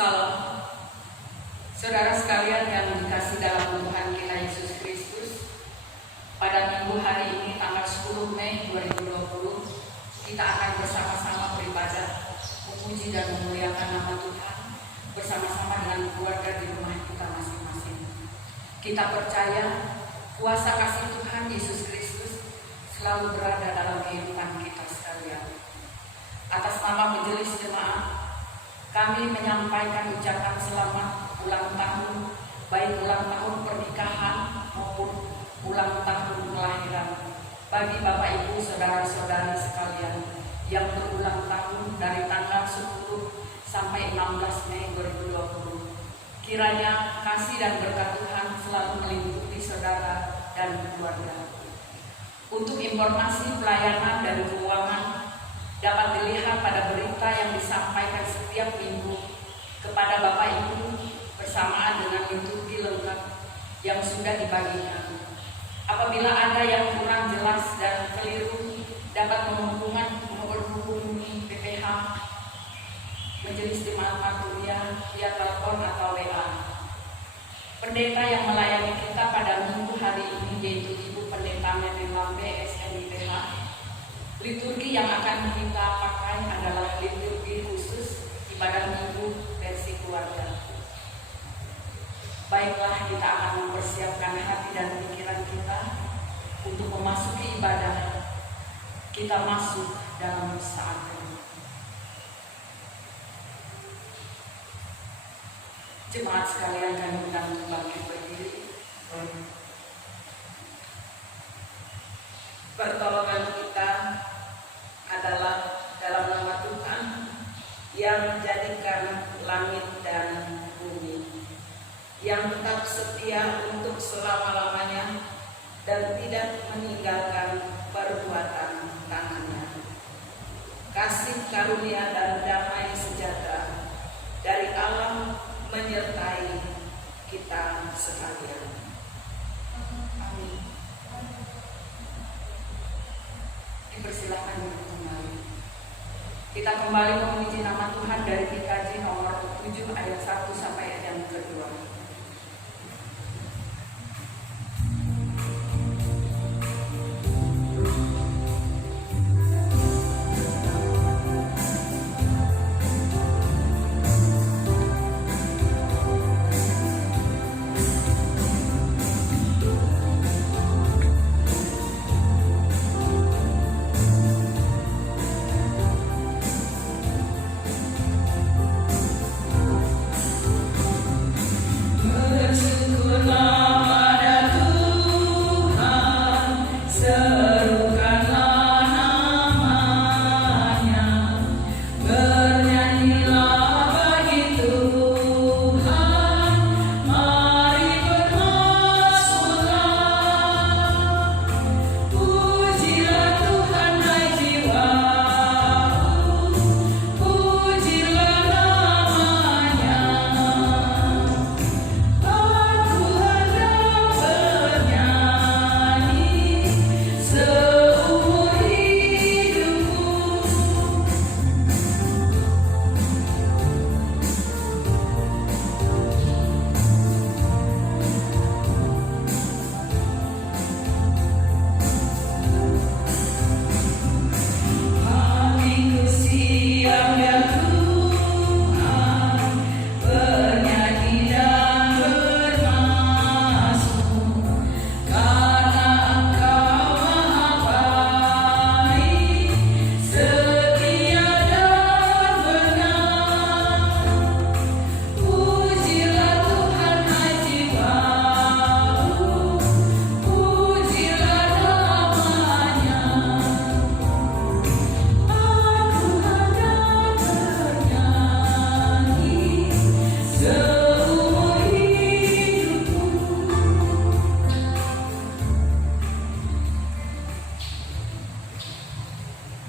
Salam. Saudara sekalian yang dikasih dalam Tuhan kita Yesus Kristus, pada minggu hari ini tanggal 10 Mei 2020 kita akan bersama-sama beribadah, memuji dan memuliakan nama Tuhan bersama-sama dengan keluarga di rumah kita masing-masing. Kita percaya kuasa kasih Tuhan Yesus Kristus selalu berada dalam kehidupan kita sekalian. Atas nama Majelis Jemaat, kami menyampaikan ucapan selamat ulang tahun, baik ulang tahun pernikahan maupun ulang tahun kelahiran bagi Bapak Ibu saudara-saudari sekalian yang berulang tahun dari tanggal 10 sampai 16 Mei 2020. Kiranya kasih dan berkat Tuhan selalu melingkupi saudara dan keluarga. Untuk informasi pelayanan dan keuangan dapat dilihat pada berita yang disampaikan setiap minggu kepada Bapak Ibu bersamaan dengan liturgi lengkap yang sudah dibagikan. Apabila ada yang kurang jelas dan keliru, dapat menghubungi PPH Majelis Jemaat Maturia via telepon atau WA. Pendeta yang melayani kita pada minggu hari ini yaitu Ibu Pendeta Mary Lambe SNIPH. Liturgi yang akan kita pakai adalah liturgi khusus ibadah minggu versi keluarga. Baiklah, kita akan mempersiapkan hati dan pikiran kita untuk memasuki ibadah. Kita masuk dalam saat ini. Jemaat sekalian, kami undang kembali berdiri. Pertolongan kita adalah dalam nama Tuhan yang menjadikan langit dan bumi, yang tetap setia untuk selama-lamanya dan tidak meninggalkan perbuatan tangannya. Kasih karunia dan damai sejahtera dari Allah menyertai kita sekalian. Amin. Dipersilakan kembali. Kita kembali memuji nama Tuhan dari PKJ nomor 7 ayat 1 sampai ayat yang kedua.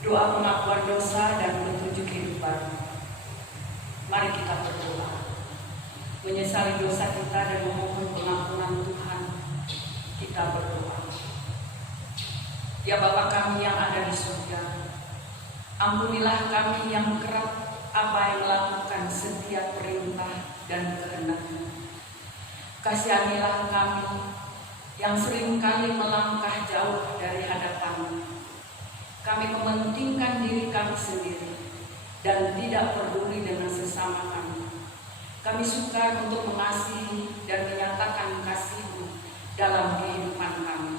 Doa pengakuan dosa dan petunjuk kehidupan. Mari kita berdoa, menyesali dosa kita dan memohon pengampunan Tuhan. Kita berdoa. Ya Bapa kami yang ada di surga, ampunilah kami yang kerap abai melakukan setiap perintah dan kehendak-Mu. Kasihanilah kami yang seringkali melangkah jauh dari hadapan-Mu. Kami mementingkan diri kami sendiri dan tidak peduli dengan sesama kami. Kami sukar untuk mengasihi dan menyatakan kasih-Mu dalam kehidupan kami.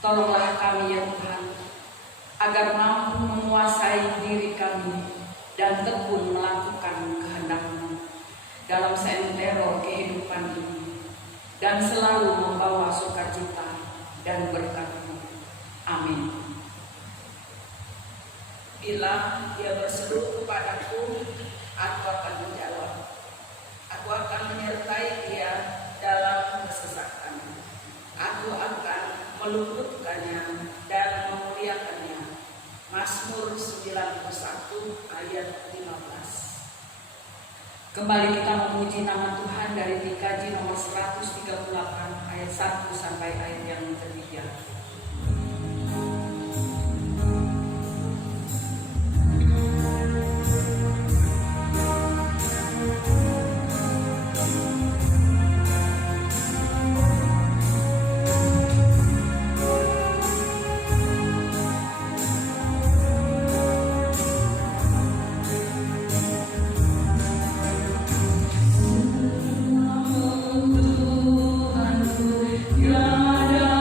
Tolonglah kami ya Tuhan, agar mampu menguasai diri kami dan tekun melakukan kehendak-Mu dalam seantero kehidupan ini, dan selalu membawa sukacita dan berkat-Mu. Amin. Bila dia berseru kepadaku, aku akan menjawab. Aku akan menyertai dia dalam kesesakan. Aku akan meluputkannya dan memuliakannya. Mazmur 91 ayat 15. Kembali kita memuji nama Tuhan dari DKJ nomor 138 ayat 1 sampai ayat yang ketiga. Tuhanku, tiada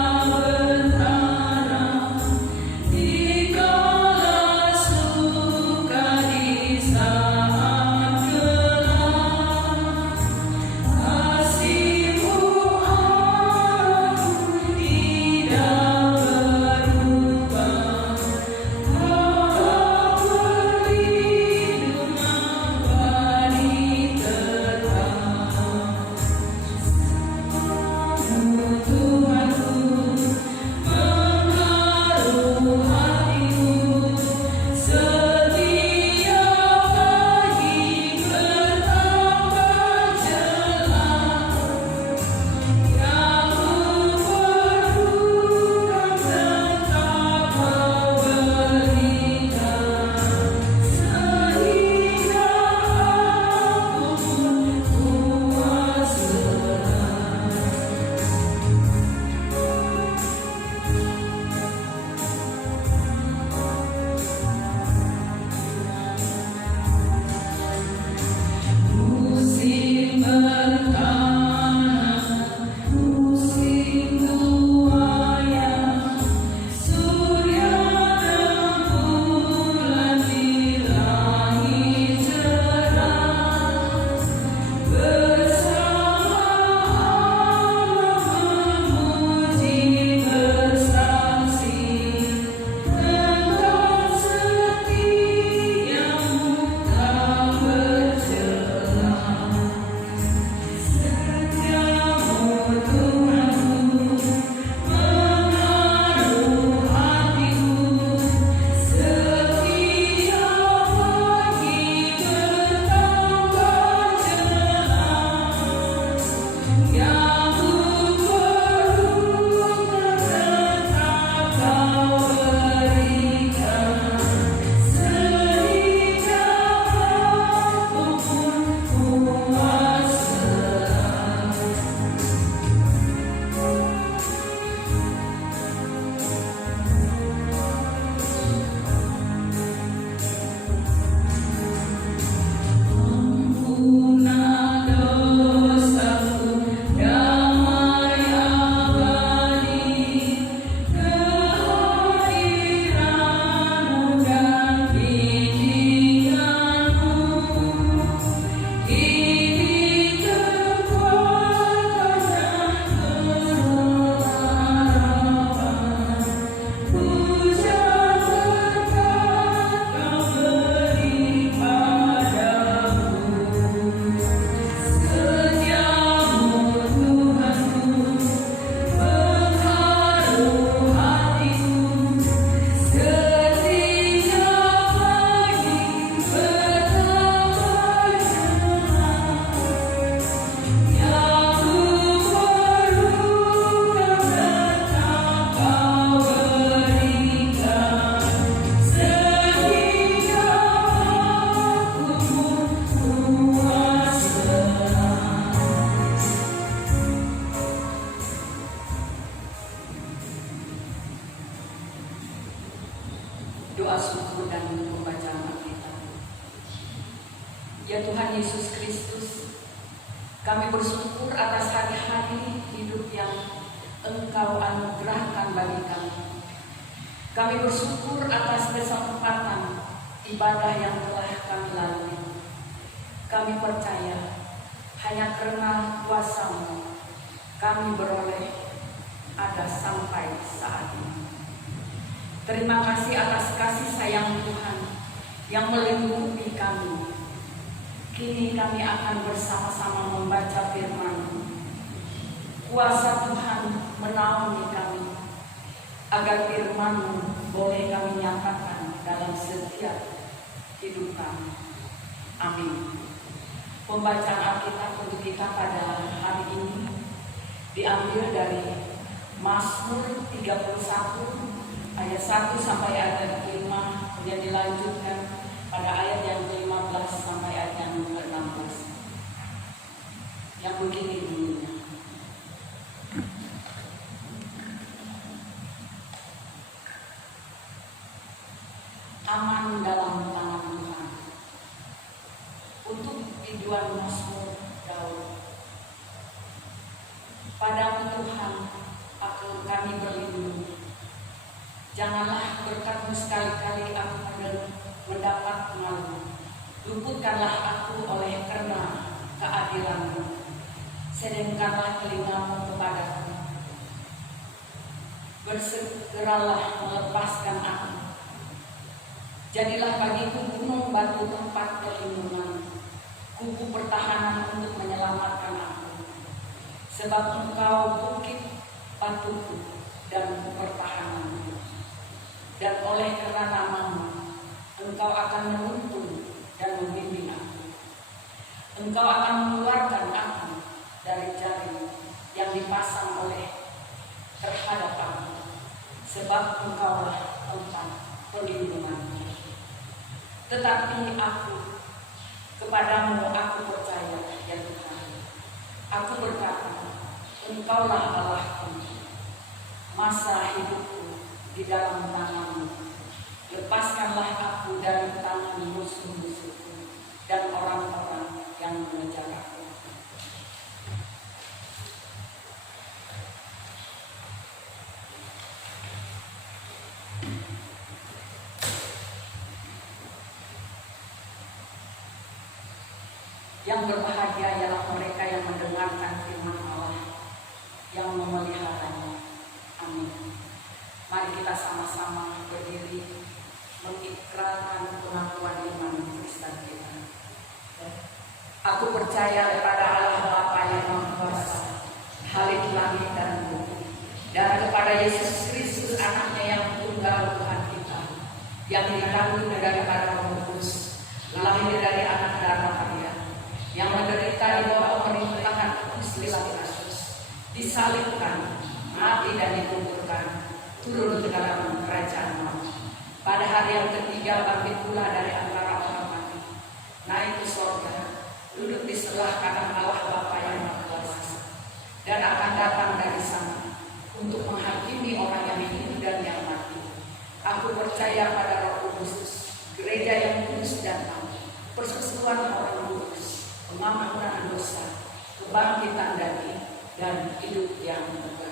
doa syukur dan pembacaan Alkitab. Ya Tuhan Yesus Kristus, kami bersyukur atas hari-hari hidup yang Engkau anugerahkan bagi kami. Kami bersyukur atas kesempatan ibadah yang telah kami lalui. Kami percaya hanya karena kuasa-Mu kami beroleh ada sampai saat ini. Terima kasih atas kasih sayang Tuhan yang melindungi kami. Kini kami akan bersama-sama membaca firman-Mu. Kuasa Tuhan menaungi kami, agar firman-Mu boleh kami nyatakan dalam setiap hidup kami. Amin. Pembacaan Alkitab untuk kita pada hari ini diambil dari Mazmur 31 ayat 1 sampai ayat 5, kemudian dilanjutkan pada ayat yang ke-15 sampai ayat yang ke-16. Yang begini bunyinya. Aman dalam tangan Tuhan. Untuk tujuan Mazmur Daud. Padamu Tuhan, kami berlindung. Janganlah berkat-Mu sekali-kali aku mendapat malu. Luputkanlah aku oleh karena keadilan-Mu. Sedengkanlah telinga-Mu kepadaku. Bersegeralah melepaskan aku. Jadilah bagiku gunung batu tempat perlindungan, kubu pertahanan untuk menyelamatkan aku. Sebab Engkau bukit batuku dan pertahananku. Dan oleh karena nama-Mu, Engkau akan menuntun dan membimbing aku. Engkau akan mengeluarkan aku dari jaring yang dipasang oleh terhadap aku. Sebab Engkaulah tempat perlindunganku. Tetapi aku, kepadamu aku percaya, ya Tuhan. Aku berkata, Engkaulah Allahku. Masa hidupku di dalam tangan-Mu. Lepaskanlah aku dari tangan musuh-musuhku dan orang-orang yang mengejar aku. Yang berbahagia ialah mereka yang mendengarkan firman Allah, yang memeliharanya. Amin. Mari kita sama-sama berdiri mengikrarkan pengakuan iman Kristen kita. Aku percaya kepada Allah Bapa yang Maha Kuasa, Halik langit dan bumi, dan kepada Yesus Kristus Anaknya yang tunggal Tuhan kita, yang dikandung daripada Roh Kudus, lahir dari anak darah Maria, yang menderita di bawah pemerintahan Pilatus, disalibkan, mati dan dikuburkan, turun ke dalam kerajaan maut. Pada hari yang ketiga bangkit pula dari antara orang mati, naik ke surga, duduk di sebelah kanan Allah Bapa yang Maha Kuasa, dan akan datang dari sana untuk menghakimi orang yang hidup dan yang mati. Aku percaya pada Roh Kudus, gereja yang kudus dan damai, persekutuan orang kudus, pengampunan dosa, kebangkitan daging, dan hidup yang kekal.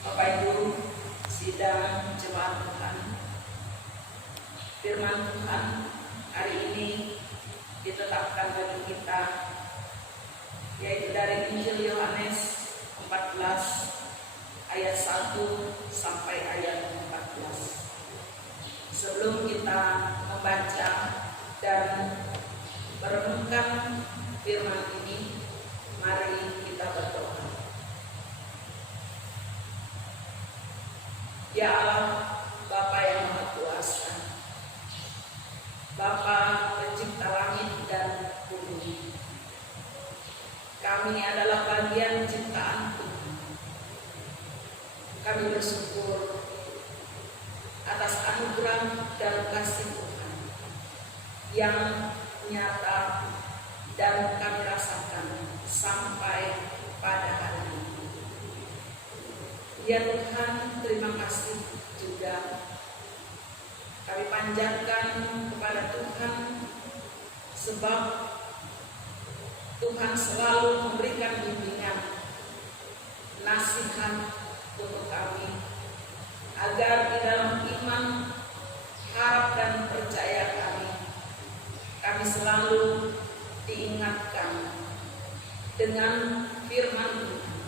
Bapak Ibu, sidang jemaat Tuhan, firman Tuhan hari ini ditetapkan bagi kita, yaitu dari Injil Yohanes 14 ayat 1 sampai ayat 14. Sebelum kita membaca dan merenungkan firman ini, mari kita berdoa. Ya Allah, Bapa yang Maha Kuasa, Bapa pencipta langit dan bumi, kami adalah bagian ciptaan Tuhan. Kami bersyukur atas berkat dan kasih Tuhan yang nyata dan kami rasakan sampai pada hari ini. Ya Tuhan, terima kasih juga kami panjatkan kepada Tuhan, sebab Tuhan selalu memberikan bimbingan, nasihat untuk kami, agar di dalam iman, harap dan percaya kami selalu diingatkan dengan firman Tuhan.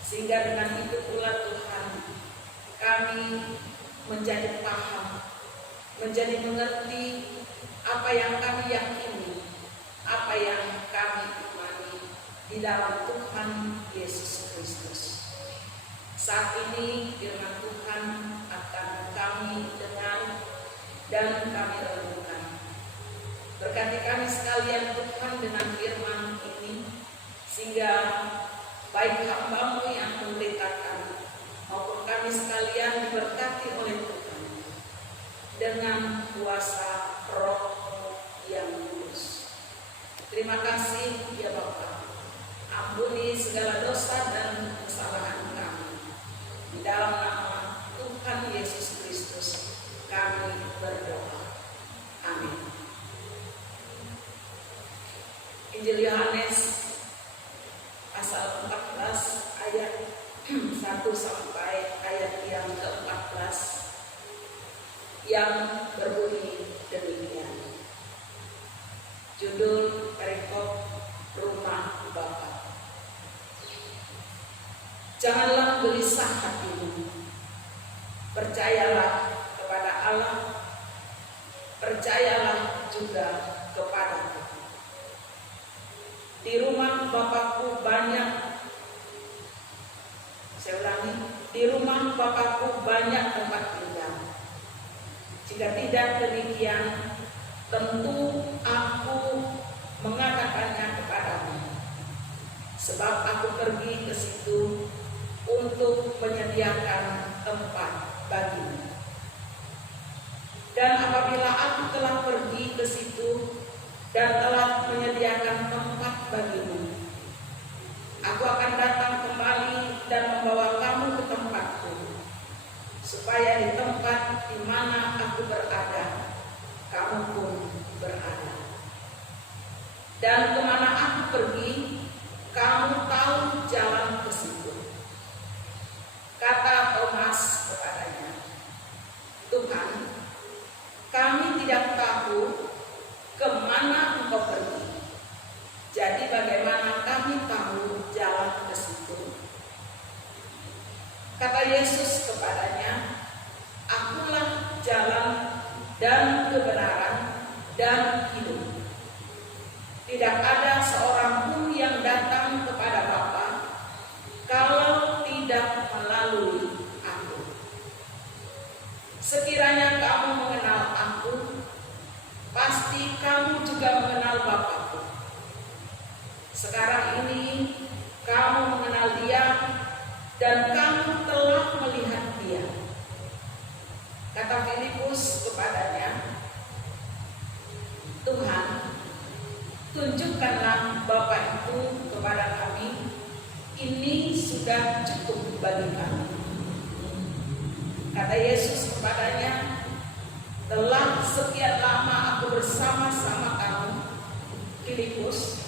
Sehingga dengan itu pula Tuhan, kami menjadi paham, menjadi mengerti apa yang kami yakini, apa yang kami imani di dalam Tuhan Yesus Kristus. Saat ini firman Tuhan akan kami dengar dan kami renungkan. Berkati kami sekalian Tuhan dengan firman ini, sehingga baik hamba-Mu yang memberitakan maupun kami sekalian diberkati oleh Tuhan dengan kuasa Roh-Mu yang kudus. Terima kasih ya Bapa. Ampuni segala dosa dan kesalahan kami. Di dalam nama Tuhan Yesus Kristus kami berdoa. Amin. Injil Yohanes pasal 14 ayat 1 sampai ayat yang ke-14 yang berbunyi demikian. Judul perikop Rumah Bapa. Janganlah gelisah hatimu. Percayalah kepada Allah, percayalah juga kepadaku. Di rumah Bapakku banyak, saya ulangi, di rumah Bapakku banyak tempat tinggal. Jika tidak demikian, tentu aku mengatakannya kepadamu. Sebab aku pergi ke situ untuk menyediakan tempat bagimu. Dan apabila aku telah pergi ke situ dan telah menyediakan tempat bagimu, aku akan datang kembali dan membawa kamu ke tempatku, supaya di tempat di mana aku berada, kamu pun berada. Dan kemana aku pergi, kamu tahu jalan ke situ. Kata Thomas kepadanya, Tuhan, kami tidak tahu kemana Engkau pergi. Jadi bagaimana kami tahu jalan ke situ? Kata Yesus kepadanya, Akulah jalan dan kebenaran dan hidup. Tidak ada seorang pun yang datang kepada Bapa kalau tidak melalui aku. Sekiranya kamu mengenal aku, pasti kamu juga mengenal Bapakku. Sekarang ini kamu mengenal Dia dan kamu telah melihat Dia. Kata Filipus kepadanya, Tuhan, tunjukkanlah Bapa itu kepada kami, ini sudah cukup bagi kami. Kata Yesus kepadanya, telah sekian lama aku bersama-sama kamu, Filipus,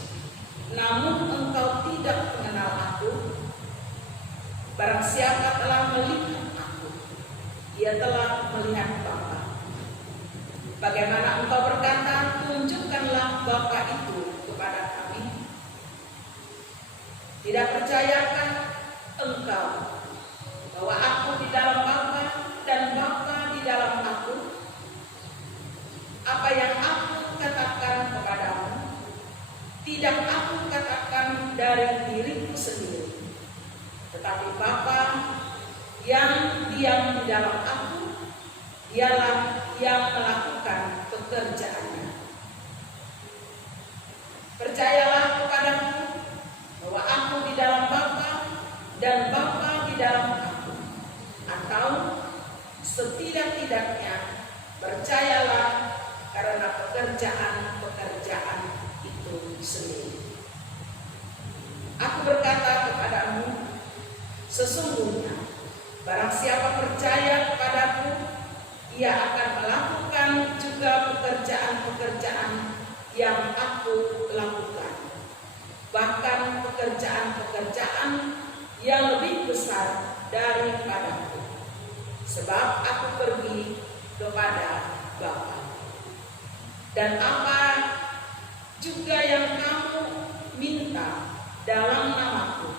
namun engkau tidak mengenal aku. Barang siapa telah melihat aku, ia telah melihat Bapa. Bagaimana engkau berkata, tunjukkanlah Bapa itu kepada kami? Tidak percayakah engkau bahwa aku di dalam Bapa dan Bapa di dalam aku? Apa yang aku katakan kepadamu, tidak aku katakan dari diriku sendiri, tetapi Bapa yang diam di dalam aku, dialah yang melakukan pekerjaannya. Percayalah kepadaku bahwa aku di dalam Bapa dan Bapa di dalam aku, atau Setidak-tidaknya percayalah karena pekerjaan itu sendiri. Aku berkata kepadamu, sesungguhnya barang siapa percaya kepadaku, ia akan melakukan juga pekerjaan-pekerjaan yang aku lakukan, bahkan pekerjaan-pekerjaan yang lebih besar daripadaku, sebab aku pergi kepada Bapa. Dan apa juga yang kamu minta dalam namaku,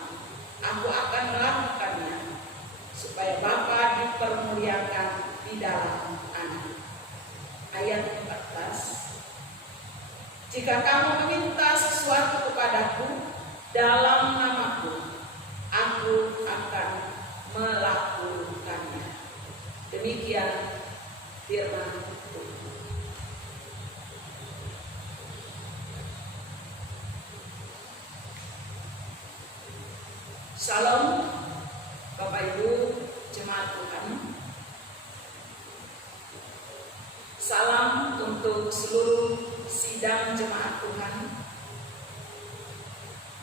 aku akan melakukannya, supaya Bapa dipermuliakan di dalam Anak. Ayat 14. Jika kamu meminta sesuatu kepadaku dalam namaku, aku akan melakukannya. Demikian firman Tuhan. Salam Bapak Ibu jemaat Tuhan. Salam untuk seluruh sidang jemaat Tuhan.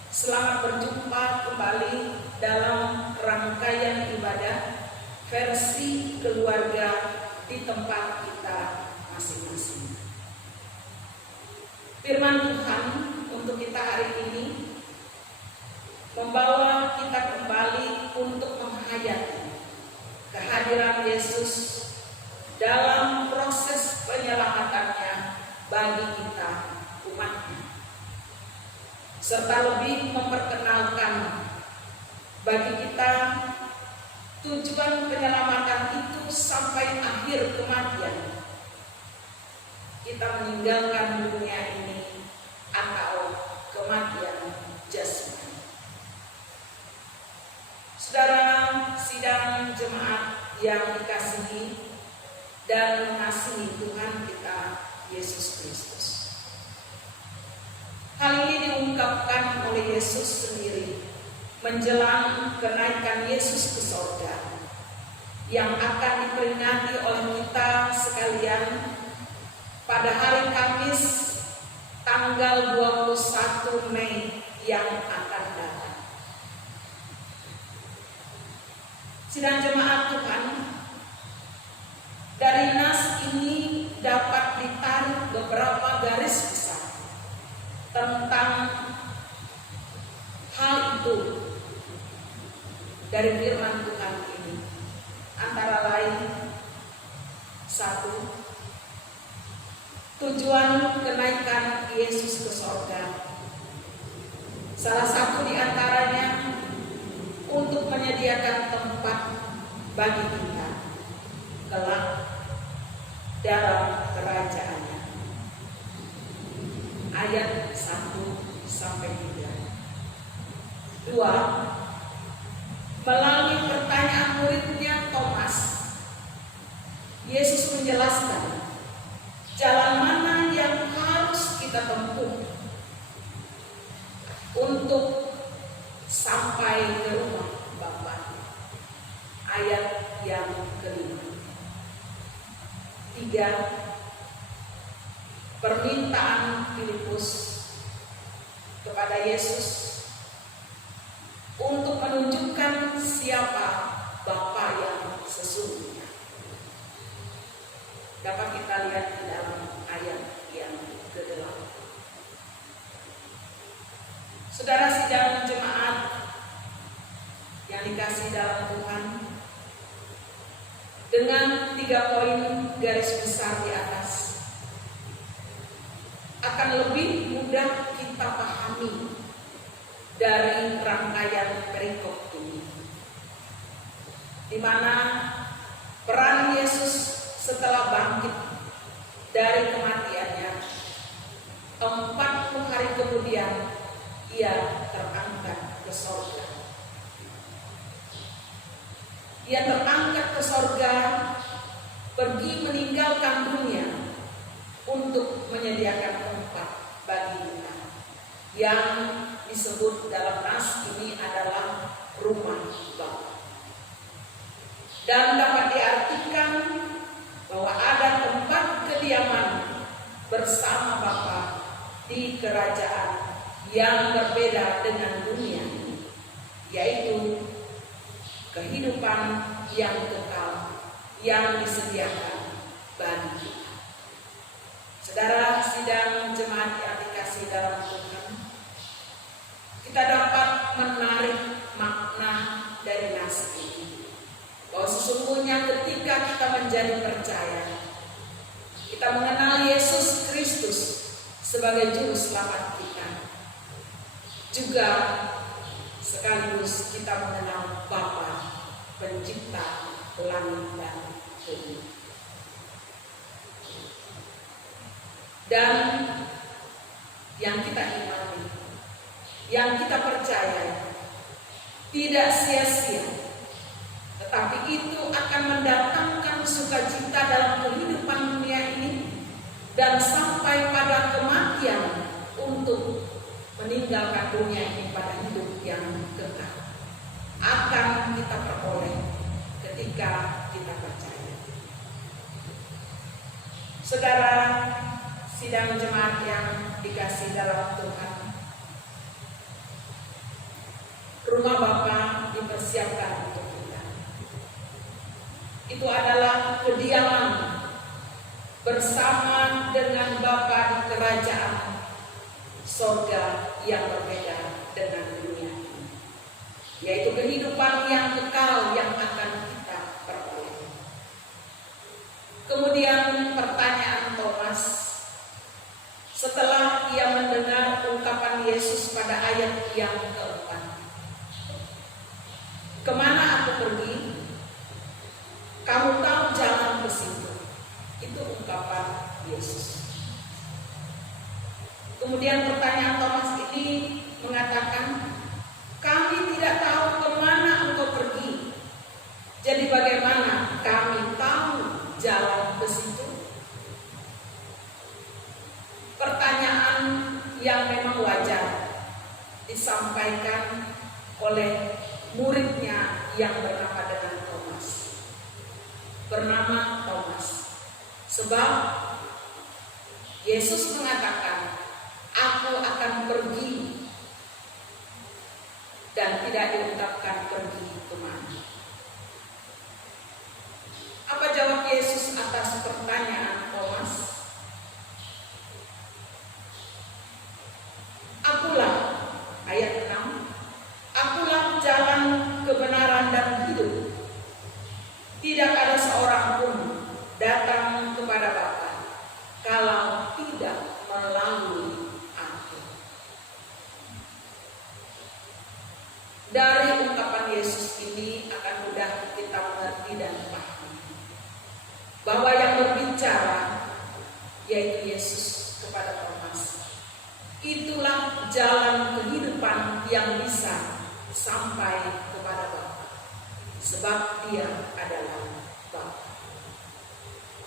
Selamat berjumpa kembali dalam rangkaian ibadah versi keluarga di tempat kita masing-masing. Firman Tuhan untuk kita hari ini membawa kita kembali untuk menghayati kehadiran Yesus dalam proses penyelamatannya bagi kita umatnya, serta lebih memperkenalkan bagi kita tujuan penyelamatan itu sampai akhir kematian kita meninggalkan dunia ini atau kematian jasmani. Saudara sidang jemaat yang dikasihi dan mengasihi Tuhan kita Yesus Kristus. Hal ini diungkapkan oleh Yesus sendiri menjelang kenaikan Yesus ke sorga yang akan diperingati oleh kita sekalian pada hari Kamis tanggal 21 Mei yang akan datang. Sidang jemaat Tuhan, dari nas ini dapat ditarik beberapa garis besar tentang hal itu dari firman Tuhan ini. Antara lain, 1. Tujuan kenaikan Yesus ke sorga. Salah satu di antaranya untuk menyediakan tempat bagi kita kelak dalam kerajaannya. Ayat 1-3. 2. Melalui pertanyaan muridnya Thomas, Yesus menjelaskan jalan mana yang harus kita tempuh untuk sampai ke rumah Bapa. Ayat yang kelima. 3. Permintaan Filipus kepada Yesus untuk menunjukkan siapa Bapa yang sesungguhnya. Dapat kita lihat di dalam ayat yang ke-8. Saudara sidang jemaat yang dikasihi dalam Tuhan, dengan 3 poin garis besar di atas akan lebih mudah kita pahami dari rangkaian perikop ini, di mana peran Yesus setelah bangkit dari kematiannya 40 hari kemudian ia terangkat ke sorga. Ia terangkat ke sorga, pergi meninggalkan dunia untuk menyediakan tempat bagi kita, yang disebut dalam nas ini adalah rumah Bapa. Dan dapat diartikan yang berbeda dengan dunia ini, yaitu kehidupan yang kekal yang disediakan bagi kita. Saudara sidang jemaat yang dikasihi dalam Tuhan, kita dapat menarik makna dari nas ini, bahwa sesungguhnya ketika kita menjadi percaya, kita mengenal Yesus Kristus sebagai juru selamat kita, juga sekaligus kita mengenal Bapa Pencipta langit dan bumi. Dan yang kita imani, yang kita percaya tidak sia-sia, tetapi itu akan mendatangkan sukacita dalam kehidupan dunia ini dan sampai pada kematian untuk meninggalkan dunia ini pada hidup yang kekal akan kita peroleh ketika kita percaya. Saudara sidang jemaat yang dikasihi dalam Tuhan, rumah Bapa dipersiapkan untuk kita. Itu adalah kediaman bersama dengan Bapa di kerajaan sorga yang berbeda dengan dunia ini, yaitu kehidupan yang kekal yang akan kita peroleh. Kemudian pertanyaan Thomas setelah ia mendengar ungkapan Yesus pada ayat yang keempat, "Kemana aku pergi? Kamu tahu jalan ke situ." Itu ungkapan Yesus. Kemudian pertanyaan Thomas ini mengatakan, "Kami tidak tahu kemana engkau pergi. Jadi bagaimana kami tahu jalan ke situ?" Pertanyaan yang memang wajar disampaikan oleh muridnya yang bernama Thomas. Sebab Yesus mengatakan, "Aku akan pergi," dan tidak diungkapkan pergi kemana. Apa jawab Yesus atas pertanyaan Thomas? "Akulah," ayat 6, "akulah jalan, kebenaran dan hidup. Tidak ada seorang pun datang kepada Bapa kalau tidak melalui Aku." Dari ungkapan Yesus ini akan mudah kita mengerti dan paham bahwa yang berbicara yaitu Yesus kepada Thomas. Itulah jalan kehidupan yang bisa sampai kepada Bapa, sebab Dia adalah Bapa.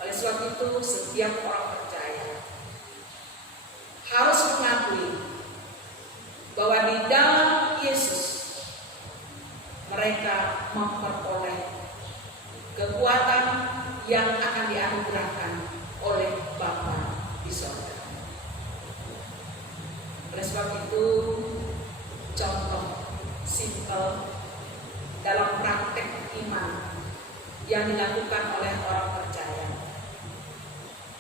Oleh sebab itu, setiap orang percaya harus mengakui bahwa di dalam Yesus mereka memperoleh kekuatan yang akan dianugerahkan oleh Bapa di sorga. Oleh sebab itu, contoh simpel dalam praktek iman yang dilakukan oleh orang percaya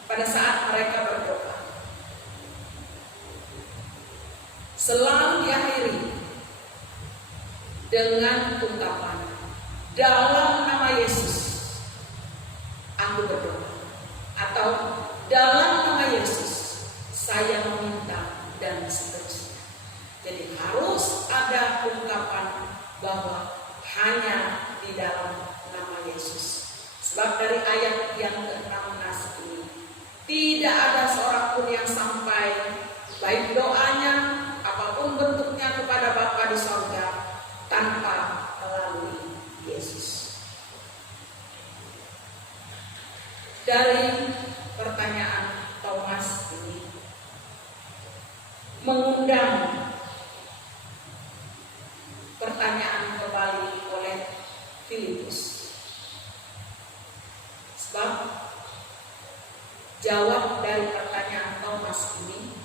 pada saat mereka berdoa selalu diakhiri dengan ungkapan, "Dalam nama Yesus aku berdoa," atau "Dalam nama Yesus saya meminta," dan seterusnya. Jadi harus ada ungkapan bahwa hanya di dalam nama Yesus. Sebab dari ayat yang ke-16 ini, tidak ada seorang pun yang sampai baik doanya apapun bentuknya kepada Bapa di sorga tanpa melalui Yesus. Dari pertanyaan Thomas ini mengundang pertanyaan kembali oleh Filipus. Sebab jawab dari pertanyaan Thomas ini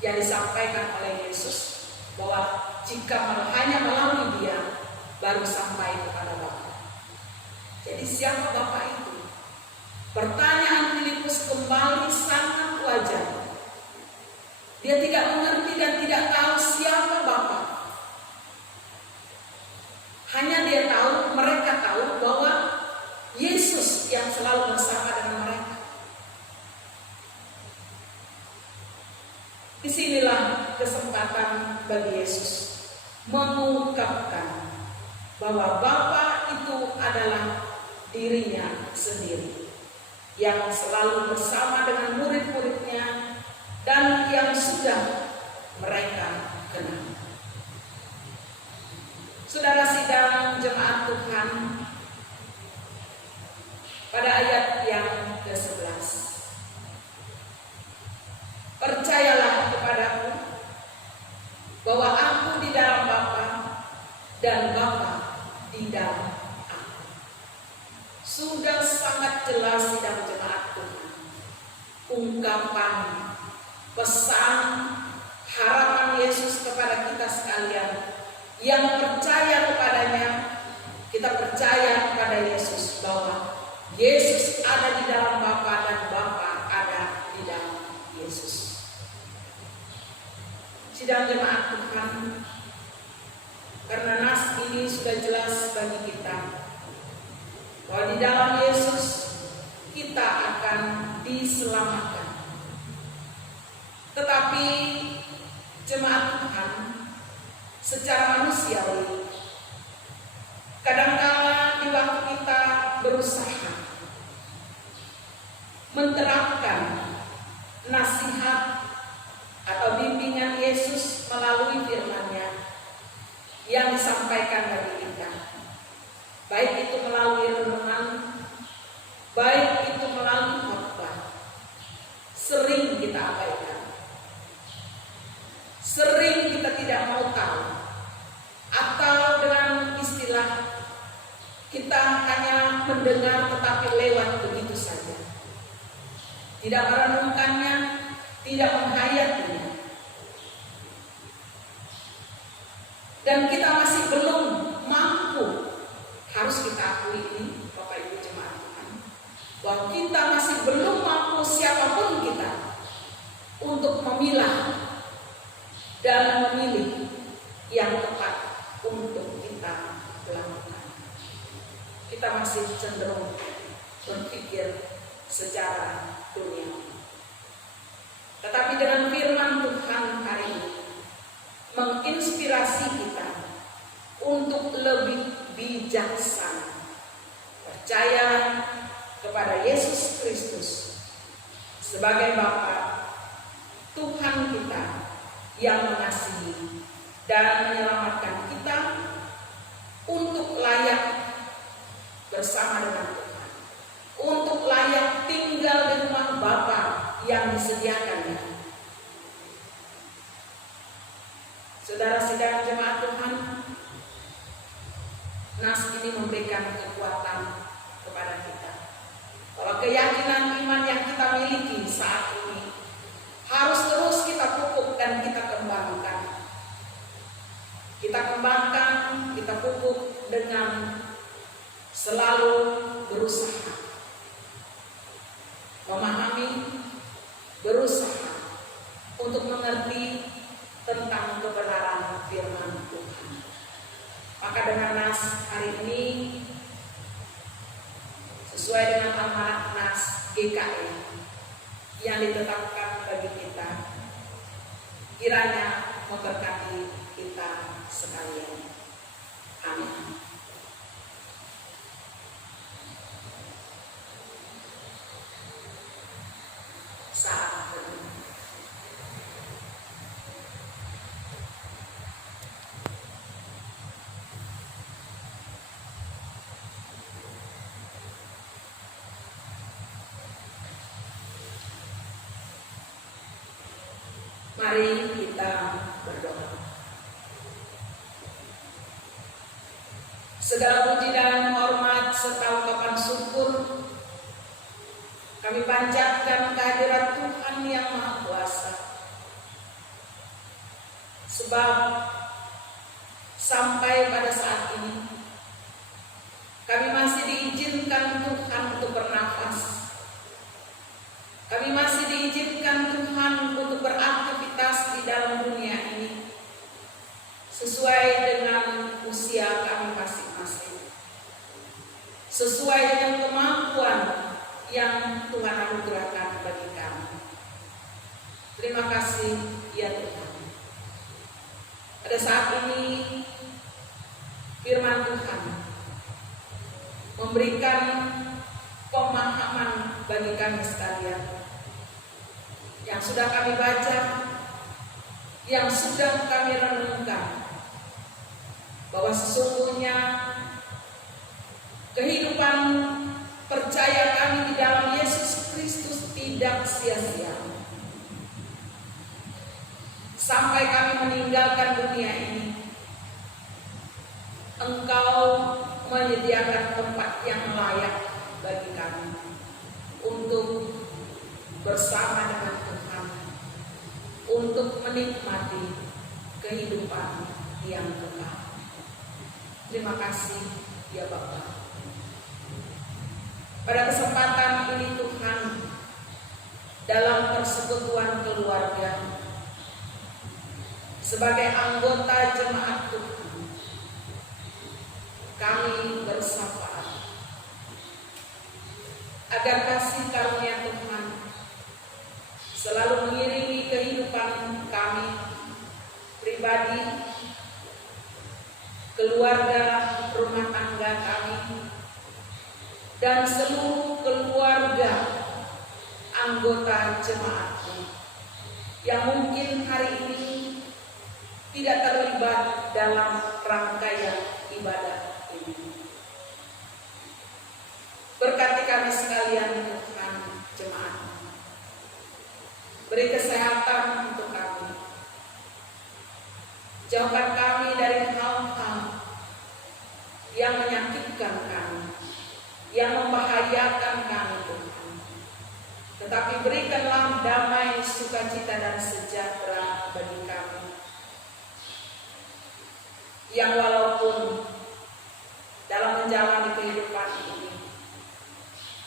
yang disampaikan oleh Yesus bahwa jika hanya melalui Dia baru sampai kepada Bapa. Jadi siapa Bapa itu? Pertanyaan Filipus kembali sangat wajar. Dia tidak mengerti dan tidak tahu siapa Bapa. Hanya dia tahu, mereka tahu bahwa Yesus yang selalu bersama dengan mereka. Disinilah kesempatan bagi Yesus mengungkapkan bahwa Bapa itu adalah dirinya sendiri yang selalu bersama dengan murid-muridnya dan yang sudah mereka kenal. Saudara sidang jemaat Tuhan, pada ayat yang ke-11, percayalah kepadaku bahwa aku di dalam Bapa dan Bapa di dalam aku. Sudah sangat jelas sidang jemaat Tuhan, ungkapan pesan harapan Yesus kepada kita sekalian yang percaya kepadanya. Kita percaya kepada Yesus bahwa Yesus ada di dalam Bapa dan Bapa ada di dalam Yesus. Sidang jemaat Tuhan, karena nas ini sudah jelas bagi kita bahwa di dalam Yesus kita akan diselamatkan. Tetapi jemaat Tuhan, secara manusiawi, kadangkala di waktu kita berusaha menerapkan nasihat atau bimbingan Yesus melalui firman-Nya yang disampaikan bagi kita, baik itu melalui renungan, baik itu melalui khotbah, sering kita abaikan. Sering kita tidak mau tahu, atau dengan istilah kita hanya mendengar tetapi lewat begitu saja, tidak merenungkannya, tidak menghayatinya, dan kita masih belum mampu. Harus kita akui ini, Bapak Ibu jemaat Tuhan, bahwa kita masih belum mampu, siapapun kita, untuk memilah dan memilih yang tepat untuk kita lakukan. Kita masih cenderung berpikir secara dunia. Tetapi dengan firman Tuhan hari ini menginspirasi kita untuk lebih bijaksana, percaya kepada Yesus Kristus sebagai Bapa, Tuhan kita yang mengasihi dan menyelamatkan kita untuk layak bersama dengan Tuhan, untuk layak tinggal di rumah Bapa yang disediakannya. Saudara sidang jemaat Tuhan, nas ini memberikan kekuatan kepada kita. Kalau keyakinan iman yang kita miliki saat ini harus terus kita pupuk dan kita kembangkan. Kita kembangkan, kita pupuk dengan selalu berusaha memahami, berusaha untuk mengerti tentang kebenaran firman Tuhan. Maka dengan nas hari ini, sesuai dengan amanat nas GKI yang ditetapkan bagi kita, kiranya memberkati kita sekalian. Amin. Saat mari kita berdoa. Segala puji dan hormat serta ungkapan syukur kami panjatkan kehadirat Tuhan yang Maha Kuasa, Sebab sampai pada saat ini kami masih diizinkan Tuhan untuk bernafas. Kami masih diizinkan Tuhan untuk beraktivitas di dalam dunia ini sesuai dengan usia kami masing-masing, sesuai dengan kemampuan yang Tuhan anugerahkan bagi kami. Terima kasih ya Tuhan. Pada saat ini firman Tuhan memberikan pemahaman bagi kami sekalian yang sudah kami baca, yang sudah kami renungkan, bahwa sesungguhnya kehidupan percaya kami di dalam Yesus Kristus tidak sia-sia. Sampai kami meninggalkan dunia ini, Engkau menyediakan tempat yang layak bagi kami untuk bersama dengan Tuhan, untuk menikmati kehidupan yang kekal. Terima kasih ya Bapa. Pada kesempatan ini Tuhan, dalam persekutuan keluarga, sebagai anggota jemaat Tuhan, kami bersyafaat agar kasih karunia Tuhan selalu mengiringi kehidupan kami pribadi, keluarga, rumah tangga kami, dan seluruh keluarga anggota jemaat yang mungkin hari ini tidak terlibat dalam rangkaian ibadah ini. Berkati kami sekalian Tuhan jemaat. Beri kesehatan untuk kami. Jauhkan kami dari hal-hal yang menyakitkan kami, yang membahayakan kami Tuhan. Tetapi berikanlah damai, sukacita dan sejahtera bagi kami, yang walaupun dalam menjalani kehidupan ini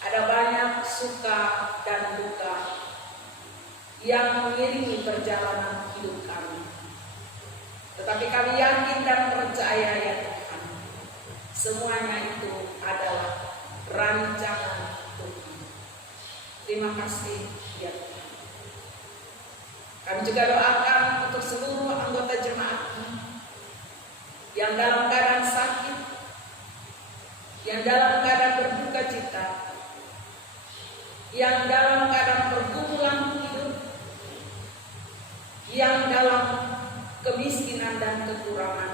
ada banyak suka dan duka yang mengiringi perjalanan hidup kami, tetapi kami yakin dan percaya ya Tuhan, semuanya itu adalah rancangan Tuhan. Terima kasih ya Tuhan. Kami juga doakan untuk seluruh anggota jemaat yang dalam keadaan sakit, yang dalam keadaan berduka cita, yang dalam keadaan pergumulan hidup, yang dalam kemiskinan dan kekurangan,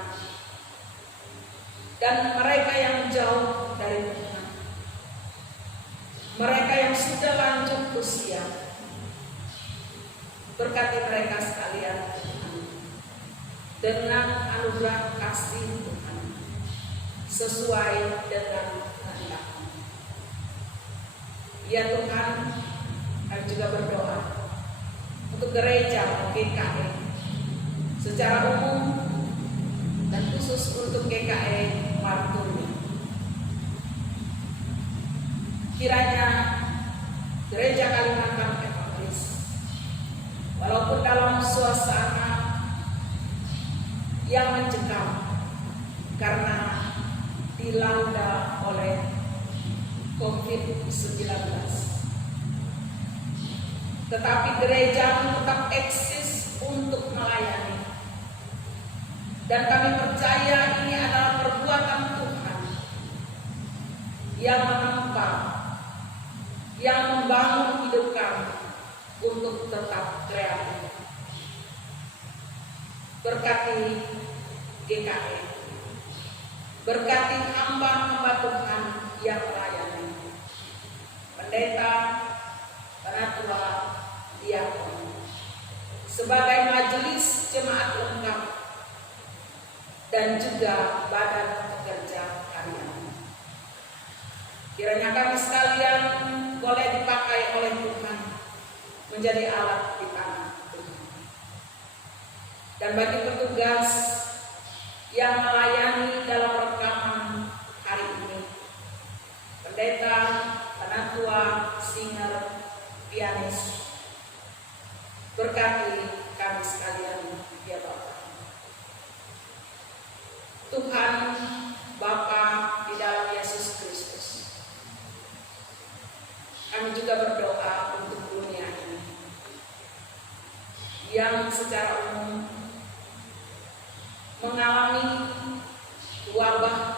dan mereka yang jauh dari Tuhan, mereka yang sudah lanjut usia. Berkati mereka sekalian dengan anugerah kasih Tuhan sesuai dengan kehendak-Mu. Ya Tuhan, kami juga berdoa untuk gereja GKE secara umum dan khusus untuk GKE Martuni. Kiranya gereja Kalimantan Evangelis, walaupun dalam suasana yang mencekam karena dilanda oleh COVID-19, tetapi gereja tetap eksis untuk melayani, dan kami percaya ini adalah perbuatan Tuhan yang menempa, yang membangun hidup kami untuk tetap kreatif. Berkati GKE, berkati hamba-hamba Tuhan yang melayani, pendeta, penatua, diakon, sebagai majelis jemaat lengkap, dan juga badan pekerja harian. Kiranya kami sekalian boleh dipakai oleh Tuhan menjadi alat di tangan Tuhan. Dan Dan bagi petugas yang melayani dalam rekaman hari ini, pendeta, penatua, singer, pianis, berkati kami sekalian ya Bapa. Tuhan Bapa di dalam Yesus Kristus, kami juga berdoa untuk dunia ini yang secara umum mengalami wabah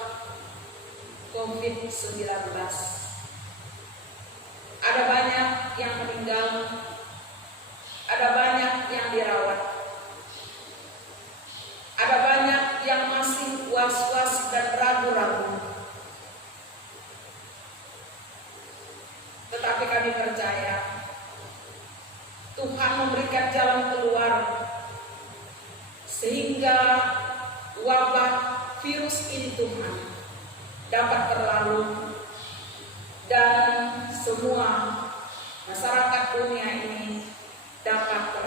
COVID-19. Ada banyak yang meninggal, ada banyak yang dirawat, ada banyak yang masih was-was dan ragu-ragu. Tetapi kami percaya Tuhan memberikan jalan keluar sehingga wabah virus ini Tuhan dapat berlalu dan semua masyarakat dunia ini dapat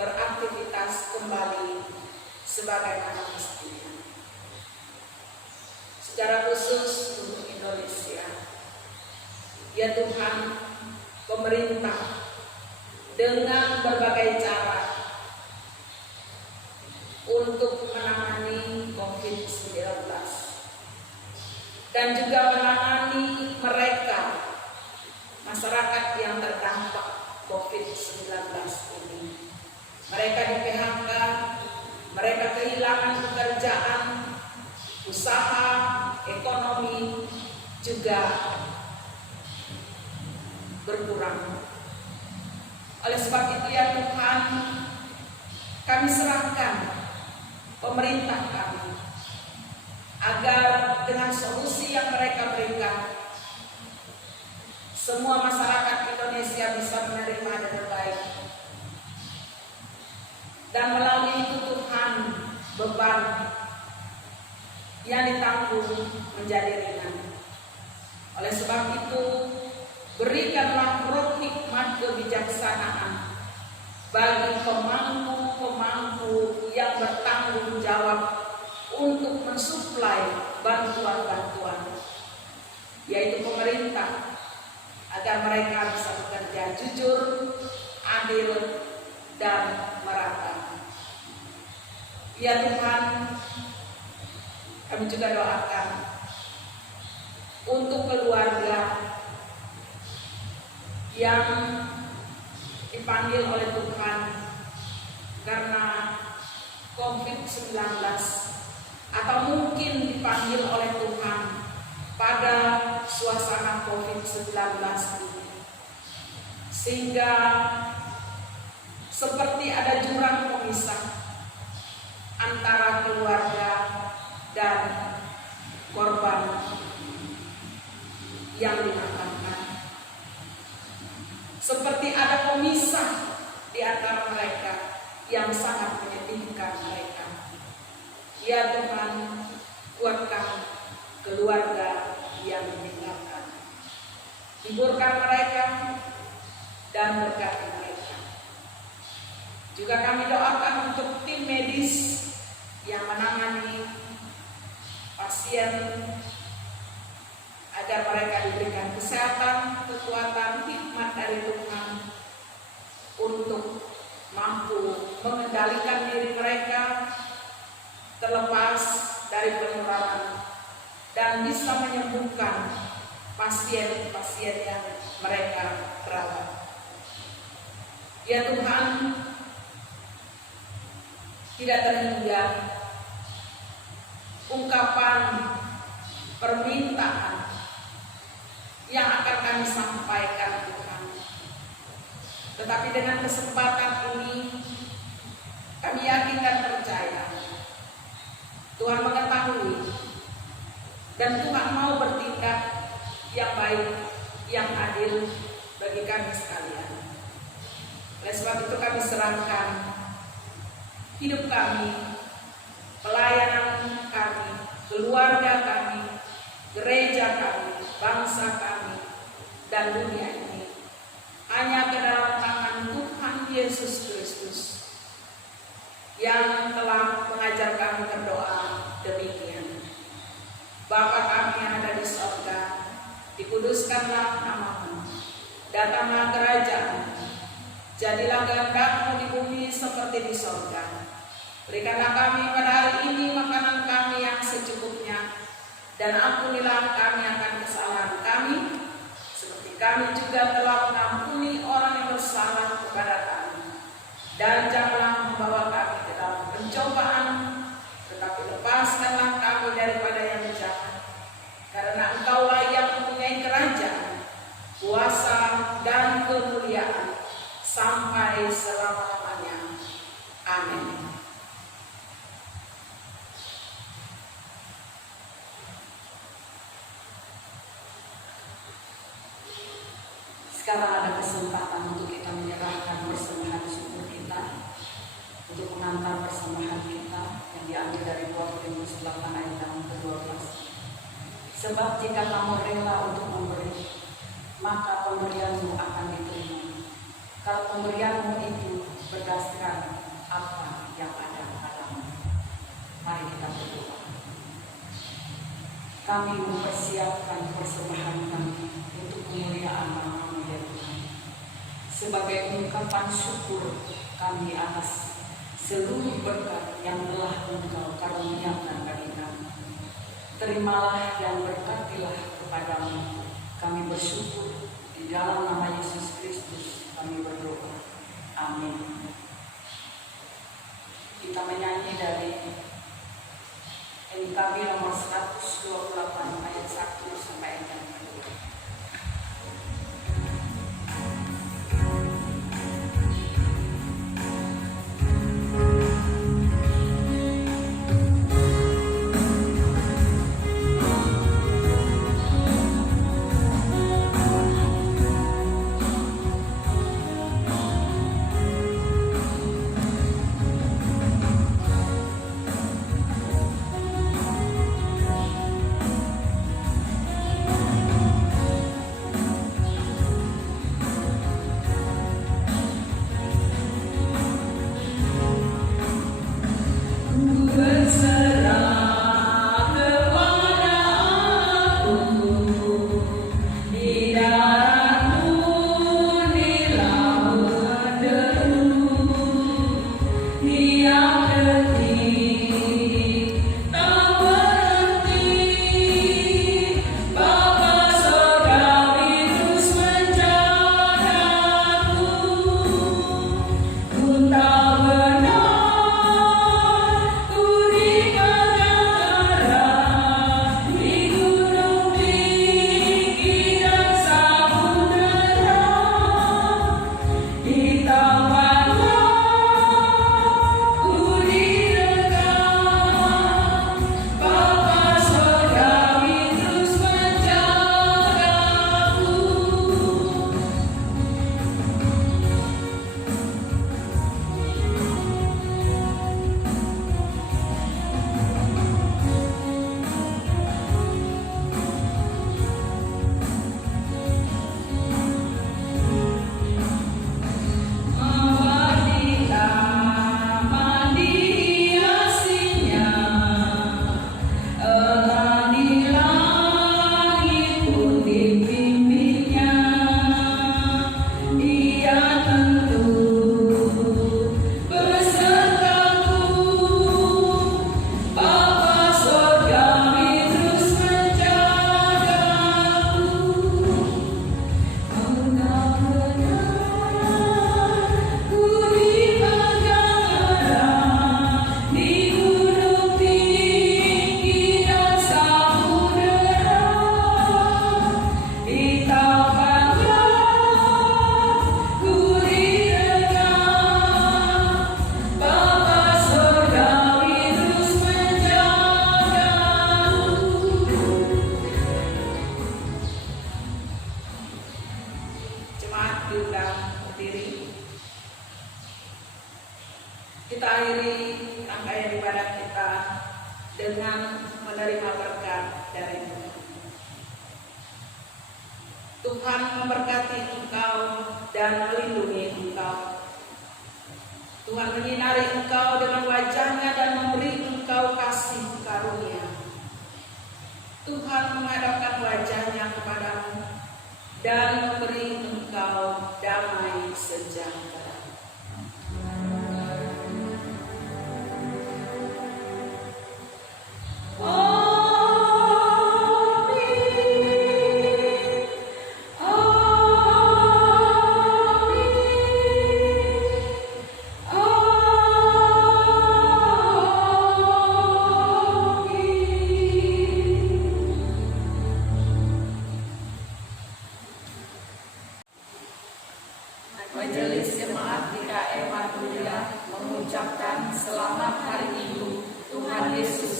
beraktivitas kembali sebagaimana mestinya. Secara khusus untuk Indonesia, ya Tuhan, pemerintah dengan berbagai cara untuk menangani COVID-19 dan juga menangani mereka masyarakat yang terdampak COVID-19 ini. Mereka di PHK, mereka kehilangan pekerjaan, usaha, ekonomi juga berkurang. Oleh sebab itu ya Tuhan, kami serahkan pemerintah kami agar dengan solusi yang mereka berikan, semua masyarakat Indonesia bisa menerima dengan baik. Dan melalui itu Tuhan, beban yang ditanggung menjadi ringan. Oleh sebab itu, berikanlah roh hikmat kebijaksanaan bagi pemangku-pemangku yang bertanggung jawab untuk mensuplai bantuan-bantuan, yaitu pemerintah, agar mereka bisa bekerja jujur, adil, dan merata. Ya Tuhan, kami juga doakan untuk keluarga yang dipanggil oleh Tuhan karena COVID-19 atau mungkin dipanggil oleh Tuhan pada suasana COVID-19 ini, sehingga seperti ada jurang pemisah antara keluarga dan korban yang dimakamkan. Seperti ada pemisah di antara mereka yang sangat menyedihkan mereka. Ya Tuhan, kuatkan keluarga yang meninggalkan, hiburkan mereka dan berkati mereka. Juga kami doakan untuk tim medis yang menangani pasien agar mereka diberikan kesehatan, kekuatan, hikmat dari Tuhan untuk mampu mengendalikan diri mereka terlepas dari penularan dan bisa menyembuhkan pasien-pasien yang mereka rawat. Ya Tuhan, tidak terhingga ungkapan permintaan yang akan kami sampaikan Tuhan. Tetapi dengan kesempatan ini kami yakin dan percaya Tuhan mengetahui dan Tuhan mau bertindak yang baik, yang adil bagi kami sekalian. Oleh sebab itu kami serahkan hidup kami, pelayanan kami, keluarga kami, gereja kami, bangsa kami, dan dunia ini hanya ke dalam tangan Tuhan Yesus Kristus yang mengajar kami berdoa demikian. Bapa kami yang ada di sorga, dikuduskanlah nama-Mu, datanglah kerajaan-Mu, jadilah kehendak-Mu di bumi seperti di sorga. Berikanlah kami pada hari ini makanan kami yang secukupnya, dan ampunilah kami akan kesalahan kami, seperti kami juga telah mengampuni orang yang bersalah kepada kami. Dan janganlah membawa kami ke dalam pencobaan, tetapi lepaskanlah kami daripada yang jahat. Karena Engkaulah yang mempunyai kerajaan, kuasa, dan kemuliaan sampai selama-lamanya. Amin. Sekarang ada kesempatan untuk kita menyerahkan persembahan syukur kita, untuk mengantar persembahan kita yang diambil dari 2 Korintus 8 ayat yang ke-12. Sebab jika kamu rela untuk memberi, maka pemberianmu akan diterima. Kalau pemberianmu itu berdasarkan apa yang ada padamu. Mari kita berdoa. Kami mempersiapkan persembahan kami untuk kemuliaan nama-Mu ya Tuhan. Sebagai ungkapan syukur kami atas seluruh berkat yang telah Engkau karuniakan bagi kami. Terimalah dan berkatilah kepadamu. Kami bersyukur di dalam nama Yesus Kristus kami berdoa. Amin. Kita menyanyi dari NKB nomor 128 ayat 1 sampai ayat yang kedua. Kita akhiri rangkaian ibadah kita dengan menerima berkat dari Tuhan. Tuhan memberkati engkau dan melindungi engkau. Tuhan menyinari engkau dengan wajah-Nya dan memberi Tuhan menghadapkan wajahnya kepadamu dan memberi engkau damai sejahtera. Majelis Jemaat GKM Maduria mengucapkan selamat hari Minggu Tuhan Yesus